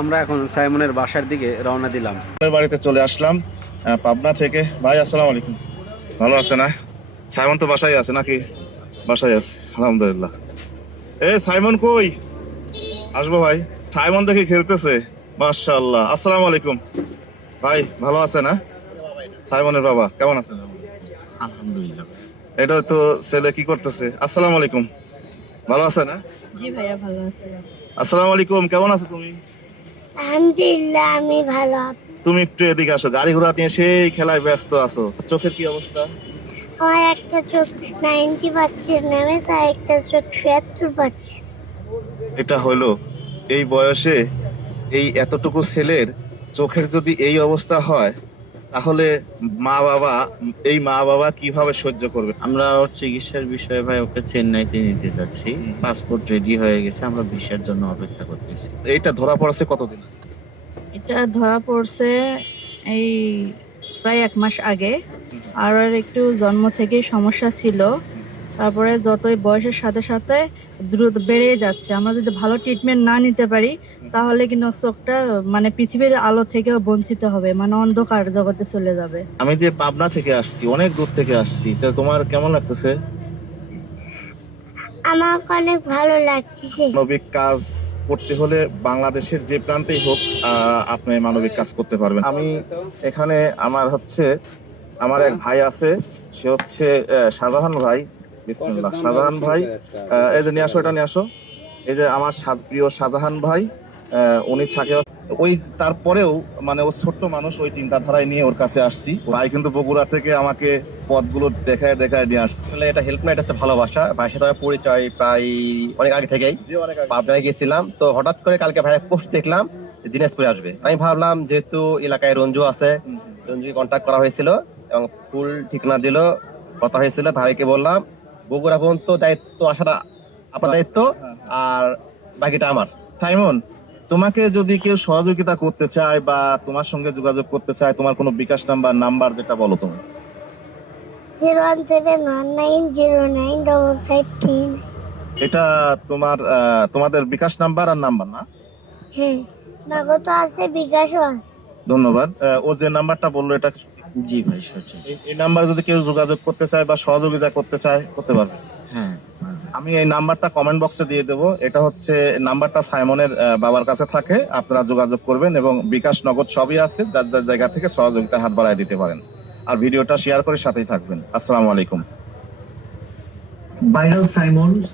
আমরা এখন সাইমনের বাসার দিকে রওনা দিলাম। বাড়িতে চলে আসলাম পাবনা থেকে। ভাই আসসালামু আলাইকুম, ভালো আছে না? সাইমন তো বাসায় আছে নাকি? বাসায় আছে, আলহামদুলিল্লাহ। সাইমন কই? আসবো ভাই। সাইমন দেখি খেলতেছে, মাশাআল্লাহ। আসসালামু আলাইকুম ভাই, ভালো আছে না? সাইমনের বাবা কেমন আছেন? আলহামদুলিল্লাহ। এটা তো ছেলে কি করতেছে? আসসালামু আলাইকুম, ভালো আছে না? জি ভাইয়া ভালো আছি। আসসালামু আলাইকুম, কেমন আছো তুমি? আলহামদুলিল্লাহ আমি ভালো। তুমি একটু এদিকে আসো, গাড়ি ঘোড়া নিয়ে সেই খেলায় ব্যস্ত আছো। চোখের কি অবস্থা? আমার একটা চোখ 90% নেমেছে, আর একটা চোখ 76%। এটা হলো এই বয়সে এই এতটুকু ছেলের চোখের যদি এই অবস্থা হয়, তাহলে মা বাবা কিভাবে সহ্য করবে? আমরা ওর চিকিৎসার বিষয়ে ভাই ওকে চেন্নাইতে নিতে যাচ্ছি। পাসপোর্ট রেডি হয়ে গেছে, আমরা ভিসার জন্য অপেক্ষা করতেছি। এইটা ধরা পড়ছে কতদিন? এটা ধরা পড়ছে এই প্রায় 1 মাস আগে। আর ওর একটু জন্ম থেকেই সমস্যা ছিল, তারপরে যতই বয়সের সাথে সাথে দ্রুত বেড়ে যাচ্ছে। আমরা যদি ভালো ট্রিটমেন্ট না নিতে পারি তাহলে কিন্তু ওর চোখটা মানে পৃথিবীর আলো থেকেও বঞ্চিত হবে, মানে অন্ধকার জগতে চলে যাবে। আমি যে পাবনা থেকে আসছি, অনেক দূর থেকে আসছি, তা তোমার কেমন লাগতেছে? আমার অনেক ভালো লাগছে। মানবিক কাজ করতে হলে বাংলাদেশের যে প্রান্তেই হোক আপনি মানবিক কাজ করতে পারবেন। আমি এখানে আমার এক ভাই আছে, সে হচ্ছে শাহজাহান ভাই। বিসমিল্লাহ, শাহজাহান ভাই। এই যে নিয়ে আসো, এটা নিয়ে আসো। এই যে আমার প্রিয় শাহজাহান ভাই, উনি থাকে ওই, তারপরেও মানে ও ছোট্ট মানুষ, ওই চিন্তাধারায় নিয়ে ওর কাছে আসছি। ভাই কিন্তু বগুড়া থেকে আমাকে পথগুলো দেখায় দেখায় নিয়ে আসছে। আসলে এটা হেল্প না, এটা হচ্ছে ভালোবাসা। ভাইয়ের সাথে আমার পরিচয় প্রায় অনেক আগে থেকেই। পাবনায় গেছিলাম, তো হঠাৎ করে কালকে ভাইয়ের পোস্ট দেখলাম যে দিনাজপুরে আসবে। আমি ভাবলাম যেহেতু এলাকায় রঞ্জু আছে, রঞ্জুকে কন্ট্যাক্ট করা হয়েছিল এবং ফুল ঠিকানা দিল, কথা হয়েছিল। ভাইকে বললাম বগুড়া পর্যন্ত দায়িত্ব আসাটা আপনার দায়িত্ব, আর বাকিটা আমার। সাইমন, তোমাকে যদি কেউ সহযোগিতা করতে চায় বা তোমার সঙ্গে যোগাযোগ করতে চায়, তোমার কোনো বিকাশ নাম্বার যেটা বলো তুমি। 01719095553। এটা তোমাদের বিকাশ নাম্বার আর নাম্বার না? হ্যাঁ, নগদ আছে, বিকাশও আছে। ধন্যবাদ। ও যে নাম্বারটা বললো এটা জি ভাই, সঠিক। এই নাম্বারে যদি কেউ যোগাযোগ করতে চায় বা সহযোগিতা করতে চায়, করতে পারবে। হ্যাঁ, আমি এই নাম্বারটা কমেন্ট বক্সে দিয়ে দেবো। এটা হচ্ছে নাম্বারটা সাইমনের বাবার কাছে থাকে, আপনারা যোগাযোগ করবেন এবং বিকাশ নগদ সবই আছে, যার যার জায়গা থেকে সহযোগিতা হাত বাড়ায় দিতে পারেন। আর ভিডিওটা শেয়ার করে সাথেই থাকবেন। আসসালামু আলাইকুম। Viral Simon.